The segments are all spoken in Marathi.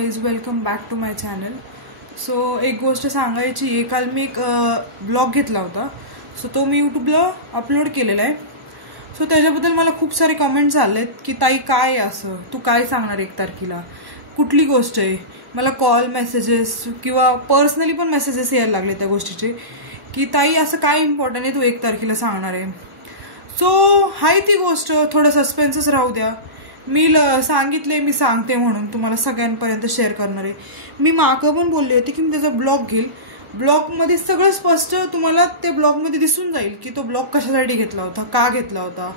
Guys welcome back to my channel. So एक गोष्ट सांगायची आहे. काल मी एक ब्लॉग घेतला होता. सो तो मी यूट्यूबला अपलोड केलेला आहे. सो त्याच्याबद्दल मला खूप सारे कमेंट्स आलेत की ताई काय असं तू काय सांगणार 1 तारखेला, कुठली गोष्ट आहे. मला कॉल मेसेजेस किंवा पर्सनली पण मेसेजेस यायला लागले त्या गोष्टीचे की ताई असं काय इम्पॉर्टंट आहे तू 1 तारखेला सांगणार आहे. सो हाय ती गोष्ट थोडं सस्पेन्सच राहू द्या. मी सांगितले मी सांगते म्हणून तुम्हाला सगळ्यांपर्यंत शेअर करणार आहे. मी मागं पण बोलले होते की मी त्याचा ब्लॉग घेईल. ब्लॉगमध्ये सगळं स्पष्ट तुम्हाला त्या ब्लॉगमध्ये दिसून जाईल की तो ब्लॉग कशासाठी घेतला होता, का घेतला होता.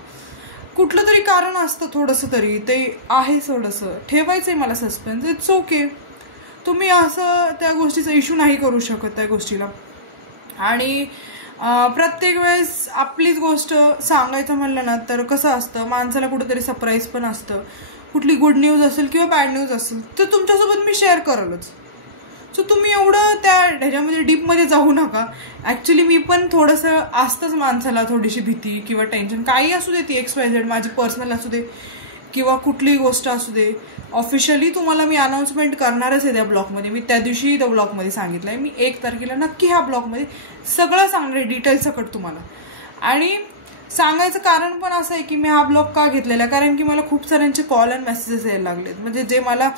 कुठलं तरी कारण असतं थोडंसं तरी ते आहे. थोडंसं ठेवायचंय मला सस्पेन्स. It's okay. तुम्ही असं त्या गोष्टीचा इश्यू नाही करू शकत त्या गोष्टीला. आणि प्रत्येक वेळेस आपलीच गोष्ट सांगायचं म्हणलं ना तर कसं असतं, माणसाला कुठेतरी सरप्राईज पण असतं. कुठली गुड न्यूज असेल किंवा बॅड न्यूज असेल तर तुमच्यासोबत मी शेअर करेलच. सो तुम्ही एवढं त्या ह्याच्यामध्ये डीपमध्ये जाऊ नका. ऍक्च्युली मी पण थोडंसं असतंच माणसाला थोडीशी भीती किंवा टेन्शन, काही असू दे ती XYZ, माझी पर्सनल असू दे किंवा कुठलीही गोष्ट असू दे. ऑफिशियली तुम्हाला मी अनाउन्समेंट करणारच आहे त्या ब्लॉगमध्ये. मी त्या दिवशी त्या ब्लॉगमध्ये सांगितलंय मी 1 तारखेला नक्की ह्या ब्लॉगमध्ये सगळं सांगणार आहे, डिटेल सकट तुम्हाला. आणि सांगायचं कारण पण असं आहे की मी हा ब्लॉग का घेतलेला, कारण की मला खूप साऱ्यांचे कॉल अँड मेसेजेस यायला लागलेत. म्हणजे जे मला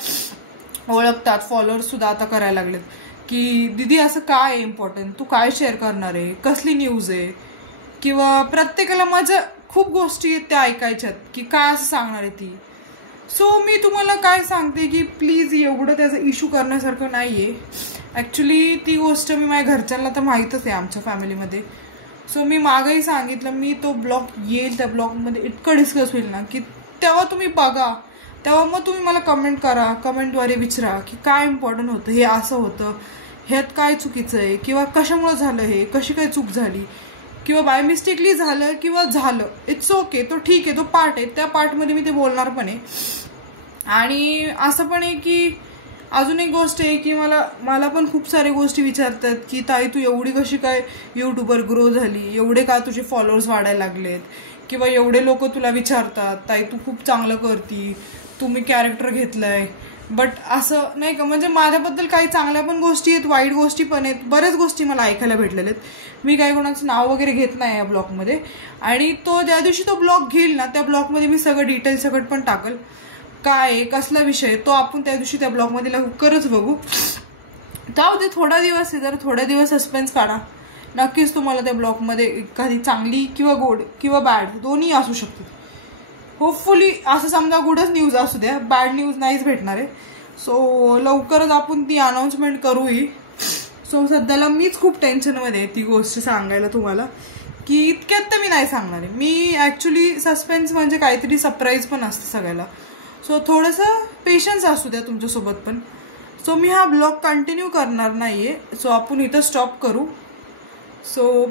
ओळखतात, फॉलोअर्स सुद्धा आता करायला लागलेत की दीदी असं काय आहे इम्पॉर्टंट, तू काय शेअर करणार आहे, कसली न्यूज आहे. किंवा प्रत्येकाला माझ्या खूप गोष्टी आहेत त्या ऐकायच्यात की काय असं सांगणार आहे ती. सो मी तुम्हाला काय सांगते की प्लीज एवढं त्याचा इश्यू करण्यासारखं नाहीये. ऍक्च्युली ती गोष्ट मी माझ्या घरच्यांना तर माहीतच आहे आमच्या फॅमिलीमध्ये. सो मी मागंही सांगितलं मी तो ब्लॉग येईल त्या ब्लॉगमध्ये इतकं डिस्कस होईल ना की तेव्हा तुम्ही बघा, तेव्हा मग तुम्ही मला कमेंट करा, कमेंटद्वारे विचारा की काय इम्पॉर्टंट होतं, हे असं होतं, ह्यात काय चुकीचं आहे किंवा कशामुळे झालं, हे कशी काय चूक झाली किंवा बाय मिस्टेकली झालं किंवा झालं. It's okay. तो ठीक आहे, तो पार्ट आहे. त्या पार्टमध्ये मी ते बोलणार पण आहे. आणि असं पण आहे की अजून एक गोष्ट आहे की मला पण खूप साऱ्या गोष्टी विचारतात की ताई तू एवढी कशी काय यूट्यूबर ग्रो झाली, एवढे का तुझे फॉलोअर्स वाढायला लागलेत किंवा एवढे लोक तुला विचारतात ताई तू खूप चांगलं करती, तुम्ही कॅरेक्टर घेतलंय. बट असं नाही का, म्हणजे माझ्याबद्दल काही चांगल्या पण गोष्टी आहेत, वाईट गोष्टी पण आहेत, बऱ्याच गोष्टी मला ऐकायला भेटलेल्या आहेत. मी काही कोणाचं नाव वगैरे घेत नाही या ब्लॉगमध्ये. आणि तो ज्या दिवशी तो ब्लॉग घेईल ना त्या ब्लॉगमध्ये मी सगळं डिटेल सकट पण टाकल. काय कसला विषय तो आपण त्या दिवशी त्या ब्लॉगमध्ये लवकरच बघू. जाऊ दे, थोडा दिवस आहे, जर थोड्या दिवस सस्पेन्स काढा. नक्कीच तुम्हाला त्या ब्लॉगमध्ये एखादी चांगली किंवा गोड किंवा बॅड दोन्ही असू शकते. होपफुली असं समजा गुडच न्यूज असू द्या, बॅड न्यूज नाहीच भेटणार आहे. सो लवकरच आपण ती अनाउन्समेंट करूही. सो सध्याला मीच खूप टेन्शनमध्ये आहे ती गोष्ट सांगायला तुम्हाला की इतक्यात तर मी नाही सांगणार आहे. मी ऍक्च्युली सस्पेन्स म्हणजे काहीतरी सरप्राईज पण असतं सगळ्याला. सो थोडंसं पेशन्स असू द्या तुमच्यासोबत पण. सो मी हा ब्लॉग कंटिन्यू करणार नाहीये. सो आपण इथं स्टॉप करू. सो